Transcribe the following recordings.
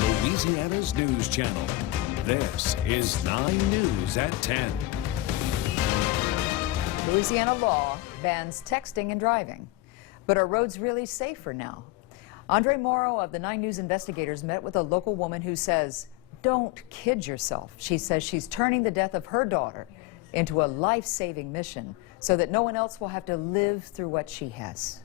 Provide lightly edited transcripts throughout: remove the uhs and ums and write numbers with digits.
Louisiana's news channel. This is 9 News at 10. Louisiana law bans texting and driving. But are roads really safer now? Andre Morrow of the 9 News investigators met with a local woman who says, don't kid yourself. She says she's turning the death of her daughter into a life-saving mission so that no one else will have to live through what she has.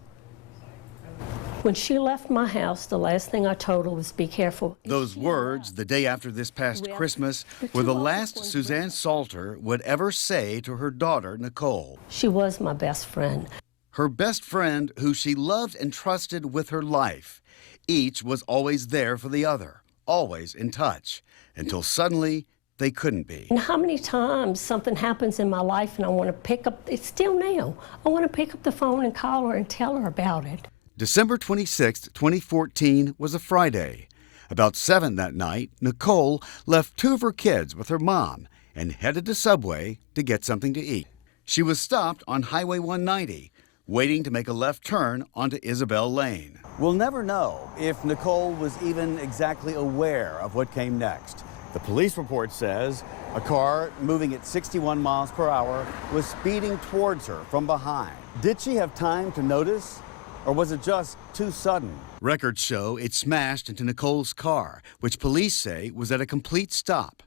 When she left my house, the last thing I told her was be careful. Those words, the day after this past Christmas, were the last Suzanne Salter would ever say to her daughter, Nicole. She was my best friend. Her best friend, who she loved and trusted with her life. Each was always there for the other, always in touch, until suddenly they couldn't be. And how many times something happens in my life and I want to pick up, it's still now, I want to pick up the phone and call her and tell her about it. December 26, 2014 was a Friday. About 7 that night, Nicole left 2 of her kids with her mom and headed to Subway to get something to eat. She was stopped on Highway 190, waiting to make a left turn onto Isabel Lane. We'll never know if Nicole was even exactly aware of what came next. The police report says a car moving at 61 miles per hour was speeding towards her from behind. Did she have time to notice? Or was it just too sudden? Records show it smashed into Nicole's car, which police say was at a complete stop.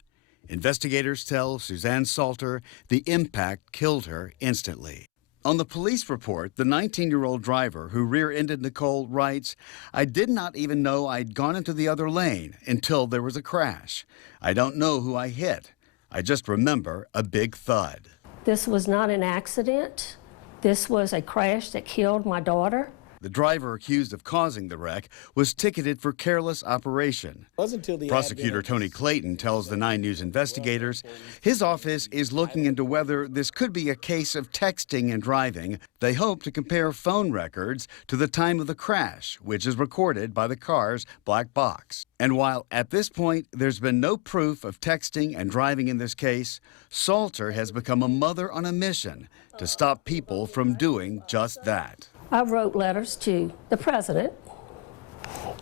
Investigators tell Suzanne Salter the impact killed her instantly. On the police report, the 19-year-old driver who rear-ended Nicole writes, I did not even know I'd gone into the other lane until there was a crash. I don't know who I hit. I just remember a big thud. This was not an accident. This was a crash that killed my daughter. The driver accused of causing the wreck was ticketed for careless operation. Prosecutor Tony Clayton tells the 9 News investigators his office is looking into whether this could be a case of texting and driving. They hope to compare phone records to the time of the crash, which is recorded by the car's black box. And while at this point there's been no proof of texting and driving in this case, Salter has become a mother on a mission to stop people from doing just that. I wrote letters to the president,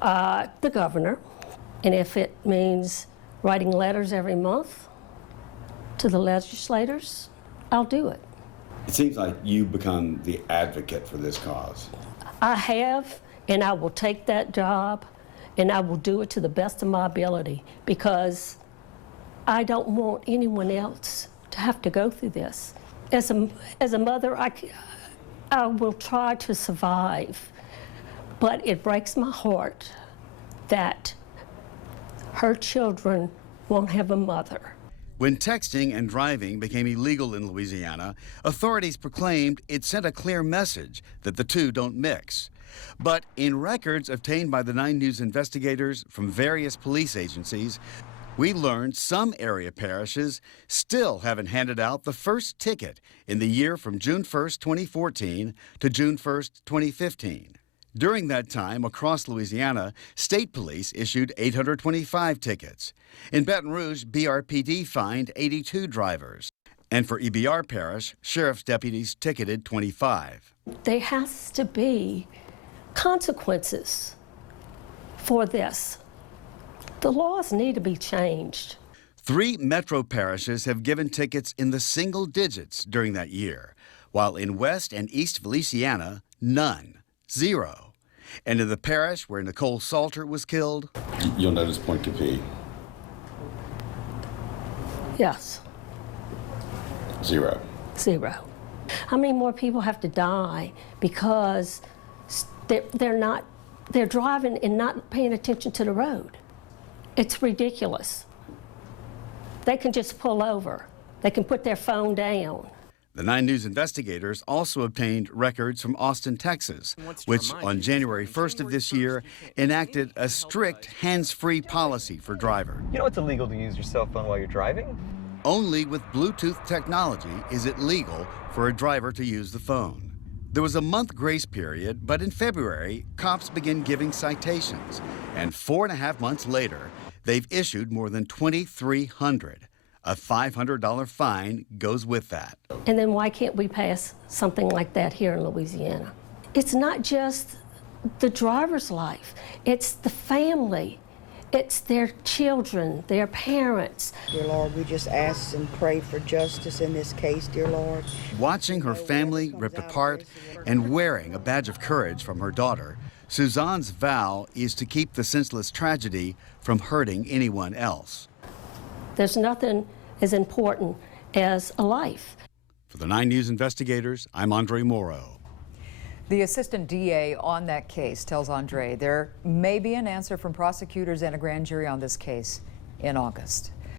the governor, and if it means writing letters every month to the legislators, I'll do it. It seems like you've become the advocate for this cause. I have, and I will take that job, and I will do it to the best of my ability because I don't want anyone else to have to go through this. As a mother, I will try to survive, but it breaks my heart that her children won't have a mother. When texting and driving became illegal in Louisiana, authorities proclaimed it sent a clear message that the two don't mix. But in records obtained by the 9 News investigators from various police agencies, we learned some area parishes still haven't handed out the first ticket in the year from June 1st, 2014 to June 1st, 2015. During that time, across Louisiana, state police issued 825 tickets. In Baton Rouge, BRPD fined 82 drivers. And for EBR Parish, sheriff's deputies ticketed 25. There has to be consequences for this. The laws need to be changed. 3 metro parishes have given tickets in the single digits during that year, while in West and East Feliciana, none, 0. And in the parish where Nicole Salter was killed, you'll notice point to P. Yes. 0. 0. How many more people have to die because they're driving and not paying attention to the road? It's ridiculous. They can just pull over. They can put their phone down. The 9 News investigators also obtained records from Austin, Texas, which on January 1st of this year enacted a strict hands-free policy for drivers. You know it's illegal to use your cell phone while you're driving? Only with Bluetooth technology is it legal for a driver to use the phone. There was a month grace period, but in February, cops began giving citations. And 4.5 months later, they've issued more than 2,300. A $500 fine goes with that. And then why can't we pass something like that here in Louisiana? It's not just the driver's life, it's the family. It's their children, their parents. Dear Lord, we just ask and pray for justice in this case, dear Lord. Watching her family ripped apart and wearing a badge of courage from her daughter, Suzanne's vow is to keep the senseless tragedy from hurting anyone else. There's nothing as important as a life. For the 9 News investigators, I'm Andre Morrow. The assistant DA on that case tells Andre there may be an answer from prosecutors and a grand jury on this case in August.